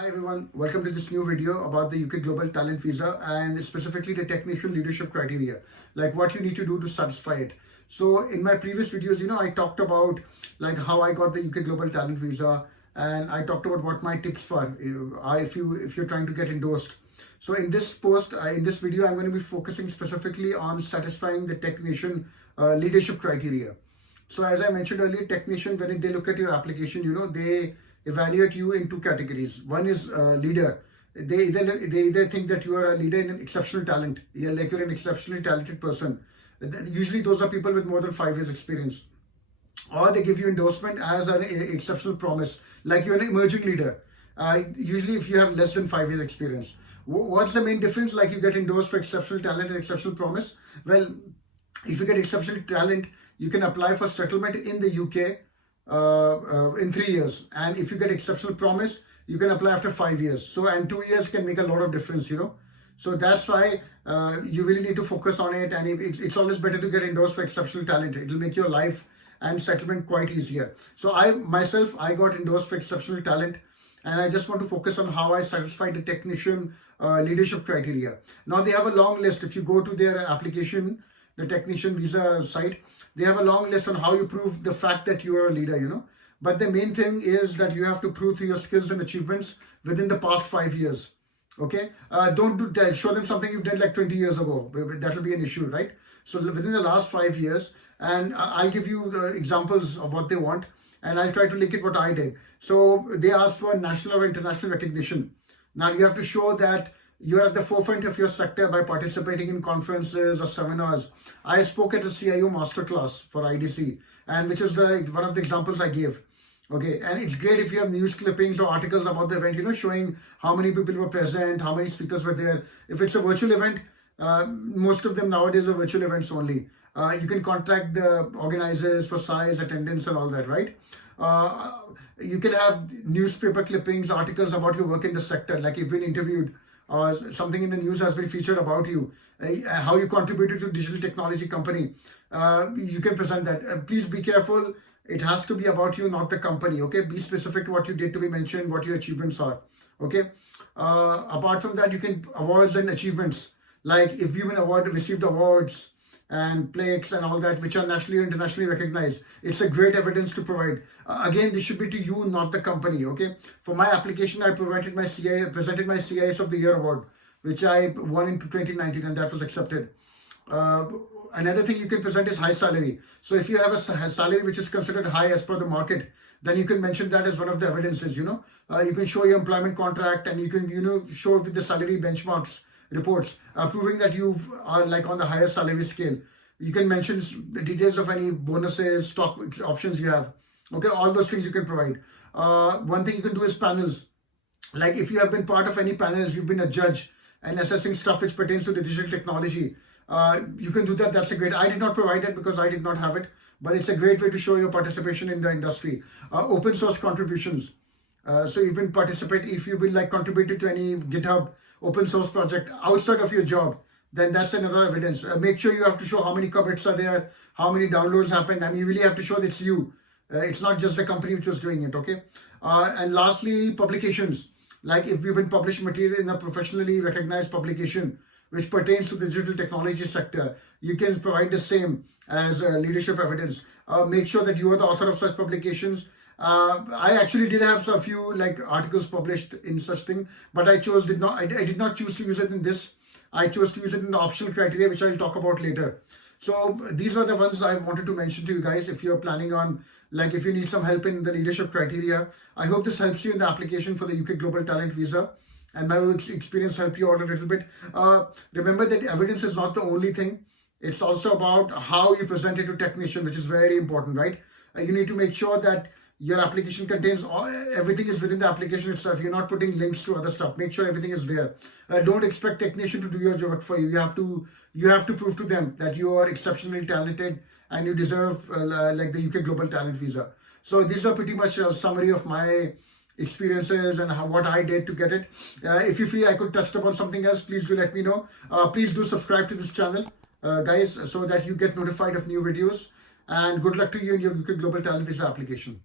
Hi everyone, welcome to this new video about the UK Global Talent Visa and specifically the technician leadership criteria, like what you need to do to satisfy it. So in my previous videos, I talked about like how I got the UK Global Talent Visa, and I talked about what my tips were if you're trying to get endorsed. So in this in this video, I'm going to be focusing specifically on satisfying the technician leadership criteria. So as I mentioned earlier, technician, when they look at your application, they evaluate you in two categories. One is leader. They either think that you are a leader in an exceptional talent, like you're an exceptionally talented person. Usually those are people with more than 5 years experience. Or they give you endorsement as an exceptional promise, like you're an emerging leader. Usually if you have less than 5 years experience. What's the main difference? Like you get endorsed for exceptional talent and exceptional promise. Well, if you get exceptional talent, you can apply for settlement in the UK in 3 years, and if you get exceptional promise, you can apply after 5 years. So, and 2 years can make a lot of difference, So that's why you really need to focus on it, and it's always better to get endorsed for exceptional talent. It will make your life and settlement quite easier. So I got endorsed for exceptional talent, and I just want to focus on how I satisfied the technician leadership criteria. Now they have a long list. If you go to their application, the technician visa site, they have a long list on how you prove the fact that you are a leader, But the main thing is that you have to prove to your skills and achievements within the past 5 years. Okay? Don't show them something you've done like 20 years ago. That will be an issue, right? So within the last 5 years, and I'll give you the examples of what they want, and I'll try to link it what I did. So they asked for national or international recognition. Now you have to show that you're at the forefront of your sector by participating in conferences or seminars. I spoke at a CIO masterclass for IDC, and which is one of the examples I gave. Okay, and it's great if you have news clippings or articles about the event, showing how many people were present, how many speakers were there. If it's a virtual event, most of them nowadays are virtual events only. You can contact the organizers for size, attendance, and all that, right? You can have newspaper clippings, articles about your work in the sector, like you've been interviewed, or something in the news has been featured about you, how you contributed to digital technology company. You can present that. Please be careful. It has to be about you, not the company. Okay, be specific what you did to be mentioned, what your achievements are. Okay. Apart from that, you can awards and achievements, like if you've been received awards and plaques and all that, which are nationally or internationally recognized. It's a great evidence to provide. Again, this should be to you, not the company, okay? For my application, I presented my CIS of the Year award, which I won in 2019, and that was accepted. Another thing you can present is high salary. So if you have a salary which is considered high as per the market, then you can mention that as one of the evidences, You can show your employment contract, and you can, show with the salary benchmarks reports, proving that you are like on the higher salary scale. You can mention the details of any bonuses, stock options you have. Okay, all those things you can provide. One thing you can do is panels. Like if you have been part of any panels, you've been a judge and assessing stuff which pertains to the digital technology. You can do that. That's a great. I did not provide it because I did not have it, but it's a great way to show your participation in the industry. Open source contributions. So you can participate if you've been like contributed to any GitHub open source project outside of your job, then that's another evidence. Make sure you have to show how many commits are there, how many downloads happened, and you really have to show that it's you. It's not just the company which was doing it, okay? And lastly, publications. Like if you've been published material in a professionally recognized publication which pertains to the digital technology sector, you can provide the same as leadership evidence. Make sure that you are the author of such publications. I actually did have a few like articles published in such thing, but I did not choose to use it in this. I chose to use it in the optional criteria, which I'll talk about later. So these are the ones I wanted to mention to you guys. If you're planning on, like if you need some help in the leadership criteria, I hope this helps you in the application for the UK Global Talent Visa, and my experience helped you out a little bit. Remember that evidence is not the only thing. It's also about how you present it to technician, which is very important, right? You need to make sure that your application contains everything is within the application itself. You're not putting links to other stuff. Make sure everything is there. Don't expect technician to do your job for you. You have to prove to them that you are exceptionally talented and you deserve like the UK Global Talent Visa. So these are pretty much a summary of my experiences and what I did to get it. If you feel I could touch upon something else, please do let me know. Please do subscribe to this channel, guys, so that you get notified of new videos. And good luck to you in your UK Global Talent Visa application.